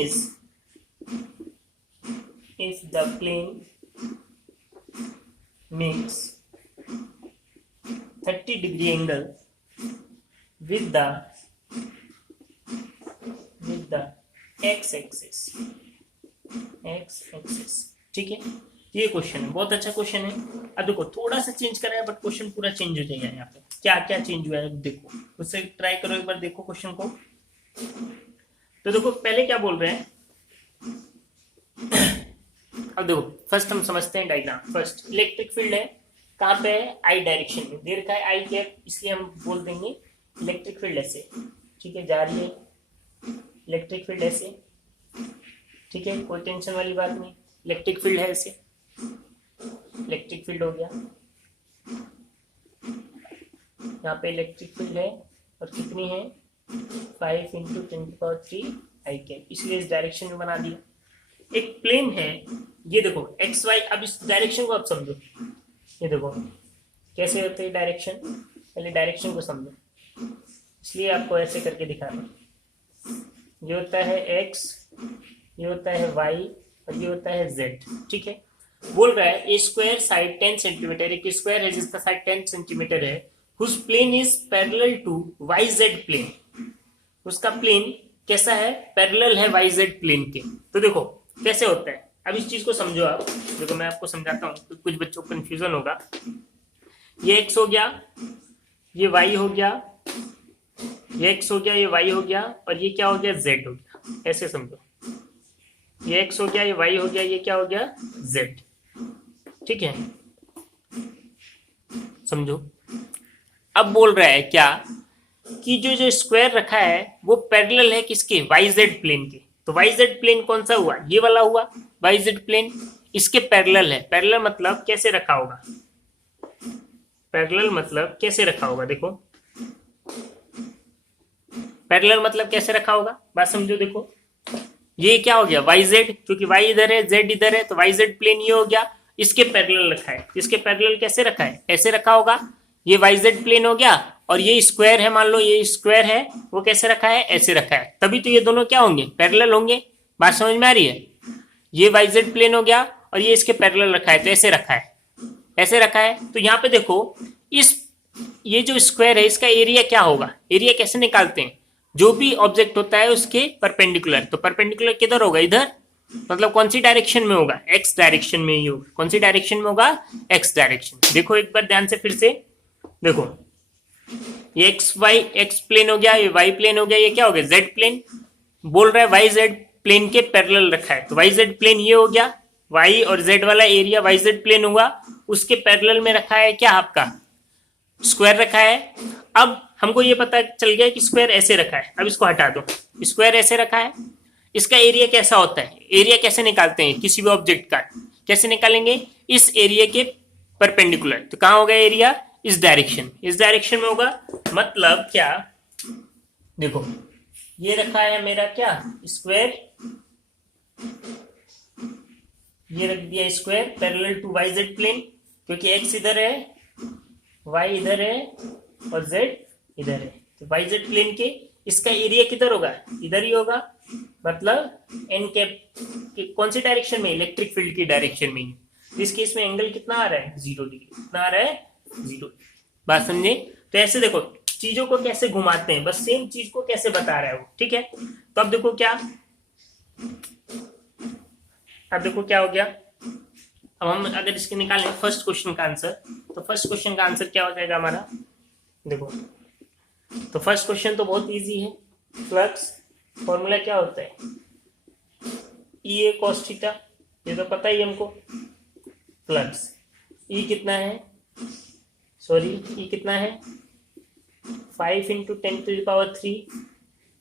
makes 30-degree angle with the x axis। ठीक है, ये क्वेश्चन है, बहुत अच्छा क्वेश्चन है। अब देखो थोड़ा सा चेंज करा है बट क्वेश्चन पूरा चेंज हो जाएगा। यहाँ पे क्या क्या चेंज हुआ है देखो, उससे ट्राई करो एक बार, देखो क्वेश्चन को। तो देखो पहले क्या बोल रहे हैं, अब देखो फर्स्ट हम समझते हैं डायग्राम। फर्स्ट इलेक्ट्रिक फील्ड है, कहाँ पे है, आई डायरेक्शन में दे रखा है, आई कैप, इसलिए हम बोल देंगे इलेक्ट्रिक फील्ड ऐसे। ठीक है, जा रही है इलेक्ट्रिक फील्ड ऐसे। ठीक है, कोई टेंशन वाली बात नहीं, इलेक्ट्रिक फील्ड है ऐसे, इलेक्ट्रिक फील्ड हो गया। यहाँ पे इलेक्ट्रिक फील्ड है और कितनी है, 5 × 10⁻³ आई कैप, इसलिए इस डायरेक्शन में बना दिया। एक प्लेन है, ये देखो एक्स वाई। अब इस डायरेक्शन को आप समझो, ये देखो कैसे होते हैं डायरेक्शन, पहले डायरेक्शन को समझो, इसलिए आपको ऐसे करके दिखाना। ये होता है एक्स, ये होता है वाई और ये होता है जेड। ठीक है, बोल रहा है ए स्क्वायर साइड 10 सेंटीमीटर, एक स्क्वायर है जिसका साइड 10 सेंटीमीटर है, whose plane is parallel to Y Z plane. उसका प्लेन कैसा है, पैरेलल है वाई जेड प्लेन के। तो देखो कैसे होता है, अब इस चीज को समझो आप। देखो मैं आपको समझाता हूँ तो कुछ बच्चों को कंफ्यूजन होगा। ये एक्स हो गया, ये वाई हो गया, ये एक्स हो गया, ये वाई हो गया, और ये क्या हो गया, जेड हो गया। ऐसे समझो, ये एक्स हो गया, ये वाई हो गया, ये क्या हो गया, जेड। ठीक है, समझो। अब बोल रहा है क्या कि जो स्क्वायर रखा है वो पैरेलल है किसके, वाई जेड प्लेन के। तो वाई जेड प्लेन कौन सा हुआ, ये वाला हुआ वाई जेड प्लेन, इसके पैरेलल है। पैरेलल मतलब कैसे रखा होगा, पैरेलल मतलब कैसे रखा होगा, देखो पैरेलल मतलब कैसे रखा होगा, बात समझो। देखो ये क्या हो गया, वाई जेड, क्योंकि वाई इधर है जेड इधर है, तो वाई जेड प्लेन ये हो गया, इसके पैरेलल रखा है। इसके पैरेलल कैसे रखा है, ऐसे रखा होगा, ये वाई जेड प्लेन हो गया, और ये स्क्वायर है, मान लो ये स्क्वायर है, वो कैसे रखा है, ऐसे रखा है, तभी तो ये दोनों क्या होंगे, पैरेलल होंगे। बात समझ में आ रही है, ये वाई जेड प्लेन हो गया और ये इसके पैरेलल रखा है, तो ऐसे रखा है, ऐसे रखा है। तो यहाँ पे देखो इस ये जो स्क्वायर है इसका एरिया क्या होगा, एरिया कैसे निकालते हैं, जो भी ऑब्जेक्ट होता है उसके परपेंडिकुलर। तो परपेंडिकुलर किधर होगा, इधर, मतलब कौन सी डायरेक्शन में होगा, एक्स डायरेक्शन में ही होगा। कौन सी डायरेक्शन में होगा, एक्स डायरेक्शन। देखो एक बार ध्यान से फिर से देखो, ये एक्स प्लेन हो गया, ये वाई प्लेन हो गया, ये क्या हो गया, जेड प्लेन। बोल रहा है वाई जेड प्लेन के पैरेलल रखा है, तो वाई जेड प्लेन ये हो गया, वाई और जेड वाला एरिया वाई जेड प्लेन हुआ, उसके पैरेलल में रखा है क्या, आपका स्क्वायर रखा है। अब हमको ये पता चल गया कि स्क्वायर ऐसे रखा है, अब इसको हटा दो, स्क्वायर ऐसे रखा है, इसका एरिया कैसा होता है, एरिया कैसे निकालते हैं किसी भी ऑब्जेक्ट का, कैसे निकालेंगे, इस एरिया के परपेंडिकुलर। तो कहां होगा एरिया, इस डायरेक्शन में होगा। मतलब क्या, देखो ये रखा है मेरा क्या, स्क्वायर, ये रख दिया square parallel to Y Z plane, क्योंकि एक्स इधर है, वाई इधर है और जेड इधर है, तो वाई जेड प्लेन के इसका एरिया किधर होगा, इधर ही होगा। मतलब एन कैप कौन सी डायरेक्शन में, इलेक्ट्रिक फील्ड की डायरेक्शन में। इस केस में एंगल कितना आ रहा है, 0 डिग्री, कितना आ रहा है, 0। बात समझे। तो ऐसे देखो चीजों को कैसे घुमाते हैं, बस सेम चीज को कैसे बता रहा है वो। ठीक है, तो अब देखो क्या, अब देखो क्या हो गया। अब हम अगर इसके निकालें फर्स्ट क्वेश्चन का आंसर, तो फर्स्ट क्वेश्चन का आंसर क्या हो जाएगा हमारा, देखो तो फर्स्ट क्वेश्चन तो बहुत इजी है। फ्लक्स फॉर्मूला क्या होता है, ई ए कॉस थीटा, ये तो पता ही हमको। फ्लक्स ई कितना है, सॉरी ई कितना है, 5 × 10⁻³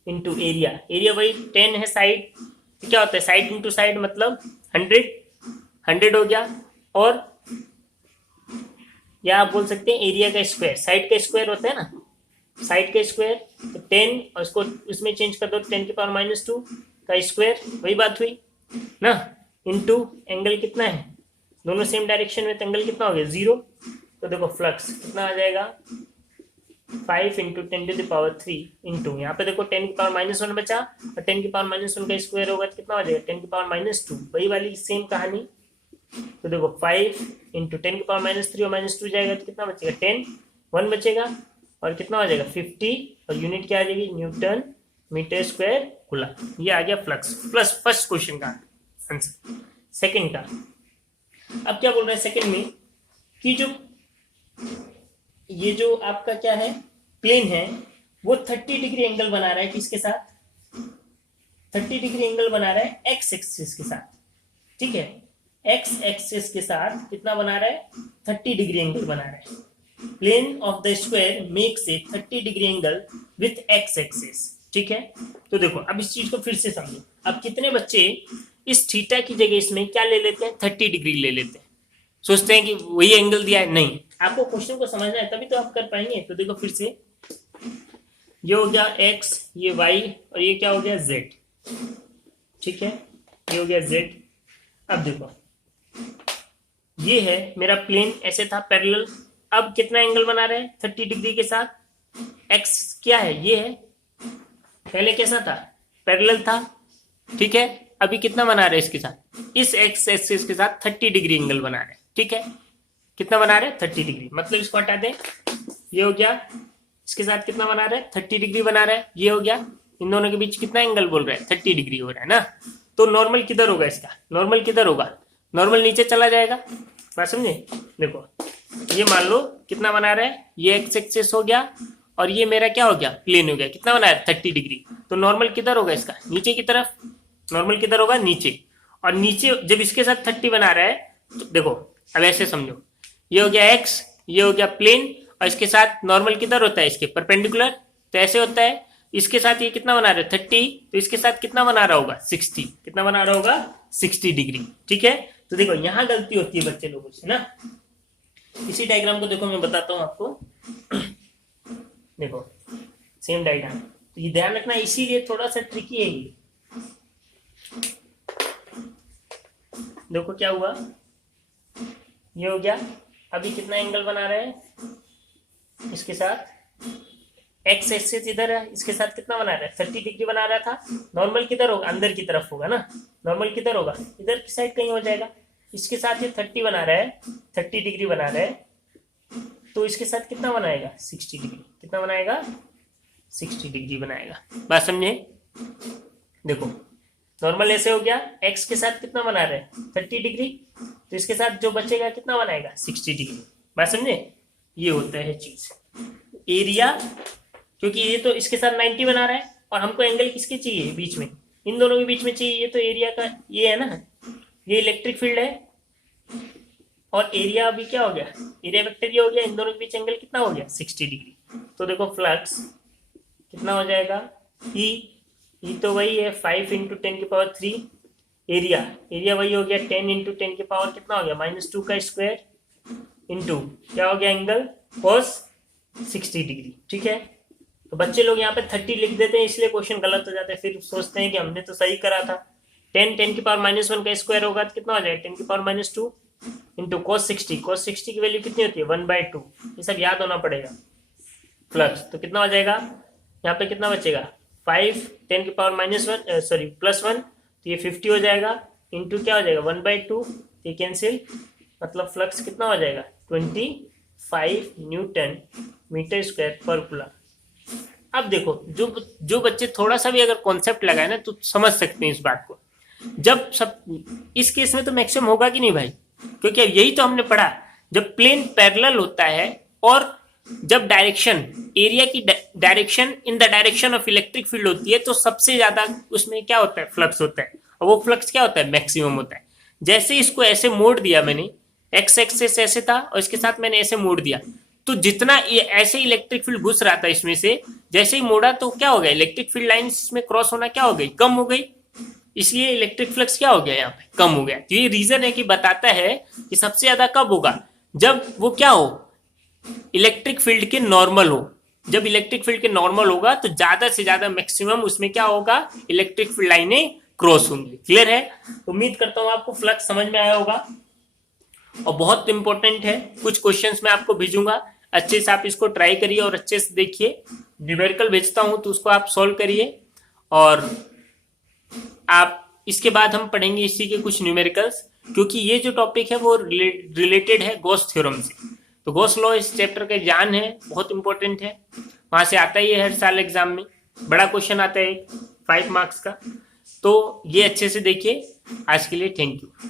इंटू एरिया, एरिया वही 10 है साइड, तो क्या होता है साइड इंटू साइड मतलब 100 हो गया, और या आप बोल सकते हैं एरिया का स्क्वायर, साइड का स्क्वायर होता है ना, साइड का स्क्वायर, तो 10 और उसको उसमें चेंज कर दो 10⁻², का स्क्वायर, वही बात हुई ना, इनटू एंगल कितना है, दोनों सेम डायरेक्शन में, तो एंगल कितना हो गया 0। तो देखो फ्लक्स कितना आ जाएगा 5 × 10⁻³ इंटू, यहाँ पे देखो 10⁻1 बचा, और 10⁻1 का स्क्वायर होगा तो कितना हो जाएगा 10⁻², वही वाली सेम कहानी। तो देखो 5 × 10⁻³ और -2 जाएगा तो कितना बचेगा 10, 1 बचेगा, और कितना हो जाएगा 50, और यूनिट क्या आ जाएगी न्यूटन मीटर स्क्वायर कूलम। ये आ गया फ्लक्स, प्लस फर्स्ट क्वेश्चन का आंसर। सेकंड का, अब क्या बोल रहे हैं सेकंड में कि जो ये जो आपका क्या है प्लेन है, वो 30 डिग्री एंगल बना रहा है किसके साथ, 30 डिग्री एंगल बना रहा है एक्स एक्सिस के साथ, ठीक है, एक्स एक्सिस के साथ कितना बना रहा है 30 डिग्री एंगल बना रहा है। Plane of the square makes a 30 degree angle with X axis, ठीक है। तो देखो अब इस चीज को फिर से समझो, अब कितने बच्चे इस थीटा की जगह इसमें क्या ले लेते हैं 30 डिग्री ले लेते हैं, सोचते हैं कि वही एंगल दिया है, नहीं, आपको क्वेश्चन को समझना है तभी तो आप कर पाएंगे। तो देखो फिर से, ये हो गया x, ये y, और ये क्या हो गया z, ठीक है, ये हो गया z। अब देखो ये है मेरा प्लेन, ऐसे था पैरेलल, अब कितना एंगल बना रहे हैं 30 डिग्री के साथ, x क्या है ये है, पहले कैसा था पैरेलल था, ठीक है, अभी कितना बना रहे हैं इसके साथ, इस x एक्सिस के साथ 30 डिग्री एंगल बना रहे हैं, ठीक है, कितना बना रहे हैं 30 डिग्री, मतलब इसको हटा दें, ये हो गया, इसके साथ कितना बना रहे हैं 30 डिग्री बना रहे हैं, ये हो गया, इन दोनों के बीच कितना एंगल बोल रहे हैं 30 डिग्री हो रहा है ना। तो नॉर्मल किधर होगा इसका, नॉर्मल किधर होगा, नॉर्मल नीचे चला जाएगा, बात समझे। देखो ये मान लो कितना बना रहा है, ये एक्स एक्सिस हो गया, और ये मेरा क्या हो गया प्लेन हो गया, कितना बना है 30 डिग्री, तो नॉर्मल किधर होगा इसका नीचे की तरफ, नॉर्मल किधर होगा नीचे, और नीचे जब इसके साथ 30 बना रहा है तो देखो अब ऐसे समझो, ये हो गया एक्स, ये हो गया प्लेन, और इसके साथ नॉर्मल किधर होता है इसके परपेंडिकुलर, तो ऐसे होता है, इसके साथ ये कितना बना रहा है 30, तो इसके साथ कितना बना रहा होगा 60, कितना बना रहा होगा 60 डिग्री, ठीक है। तो देखो यहाँ गलती होती है बच्चे लोगों से ना, इसी डायग्राम को देखो मैं बताता हूँ आपको, देखो सेम डायग्राम, तो ये ध्यान रखना, इसीलिए थोड़ा सा ट्रिकी है ये। देखो क्या हुआ, ये हो गया, अभी कितना एंगल बना रहे हैं इसके साथ, एक्स एक्सिस इधर है, इसके साथ कितना बना रहा है 30 डिग्री बना रहा था, नॉर्मल किधर होगा अंदर की तरफ होगा ना, नॉर्मल किधर होगा इधर की साइड कहीं हो जाएगा, इसके साथ ये 30 बना रहा है, 30 डिग्री बना रहा है, तो इसके साथ कितना बनाएगा 60 डिग्री, कितना बनाएगा 60 डिग्री बनाएगा, बात समझे। देखो नॉर्मल ऐसे हो गया, एक्स के साथ कितना बना रहे हैं 30 डिग्री, तो इसके साथ जो बचेगा कितना बनाएगा 60 डिग्री, बात समझे। ये होता है चीज एरिया, क्योंकि ये तो इसके साथ 90 बना रहा है, और हमको एंगल किसके चाहिए बीच में, इन दोनों के बीच में चाहिए, ये तो एरिया का ये है ना, ये इलेक्ट्रिक फील्ड है, और एरिया अभी क्या हो गया एरिया वेक्टर ये हो गया, इन दोनों के बीच एंगल कितना हो गया 60 डिग्री। तो देखो फ्लक्स कितना हो जाएगा ई तो वही है 5 × 10⁻³ एरिया, एरिया वही हो गया 10 × 10 के पावर कितना हो गया -2 का स्क्वायर इंटू क्या हो गया एंगल cos 60 डिग्री, ठीक है। तो बच्चे लोग यहाँ पे 30 लिख देते हैं, इसलिए क्वेश्चन गलत हो जाता है, फिर सोचते हैं कि हमने तो सही करा था, 10 10 की पावर -1 का स्क्वायर होगा तो कितना हो जाएगा 10 की पावर -2 इंटू cos 60 की वैल्यू कितनी होती है 1/2, ये सब याद होना पड़ेगा। फ्लक्स तो कितना हो जाएगा, यहाँ पे कितना बचेगा 5 10 की पावर +1, तो ये 50 हो जाएगा, इंटू क्या हो जाएगा 1/2, ये कैंसिल, मतलब फ्लक्स कितना हो जाएगा 25 न्यूटन मीटर स्क्वायर पर कूलम। अब देखो जो बच्चे थोड़ा सा भी अगर कॉन्सेप्ट लगाए ना तो समझ सकते हैं इस बात को, जब सब इस केस में तो मैक्सिमम होगा कि नहीं भाई, क्योंकि अब यही तो हमने पढ़ा, जब प्लेन पैरेलल होता है और जब डायरेक्शन एरिया की direction in the direction of electric field होती है तो सबसे ज्यादा उसमें क्या होता है फ्लक्स होता है, और वो फ्लक्स क्या होता है मैक्सिमम होता है। जैसे इसको ऐसे मोड़ दिया मैंने, एक्स एक्सिस ऐसे था और इसके साथ मैंने ऐसे मोड़ दिया, तो जितना ये ऐसे इलेक्ट्रिक फील्ड घुस रहा था इसमें से, जैसे ही मोड़ा तो क्या हो गया इलेक्ट्रिक फील्ड लाइंस में क्रॉस होना क्या हो गई कम हो गई, इसलिए इलेक्ट्रिक फ्लक्स क्या हो गया यहाँ पे कम हो गया। तो ये रीजन है कि बताता है कि सबसे ज्यादा कब होगा जब वो क्या हो इलेक्ट्रिक फील्ड के नॉर्मल हो। जब इलेक्ट्रिक फील्ड के नॉर्मल होगा तो ज्यादा से ज्यादा मैक्सिमम उसमें क्या होगा, इलेक्ट्रिक फील्ड लाइनें क्रॉस होंगी। क्लियर है? उम्मीद करता हूं आपको फ्लक्स समझ में आया होगा और बहुत इंपॉर्टेंट है। कुछ क्वेश्चंस मैं आपको भेजूंगा, अच्छे से आप इसको ट्राई करिए और अच्छे से देखिए। न्यूमेरिकल भेजता हूं तो उसको आप सॉल्व करिए और आप इसके बाद हम पढ़ेंगे इसी के कुछ न्यूमेरिकल्स, क्योंकि ये जो टॉपिक है वो रिलेटेड है गॉस थ्योरम से। तो गॉस लॉ इस चैप्टर का जान है, बहुत इंपॉर्टेंट है, वहां से आता ही है हर साल एग्जाम में, बड़ा क्वेश्चन आता है 5 मार्क्स का। तो ये अच्छे से देखिए। आज के लिए थैंक यू।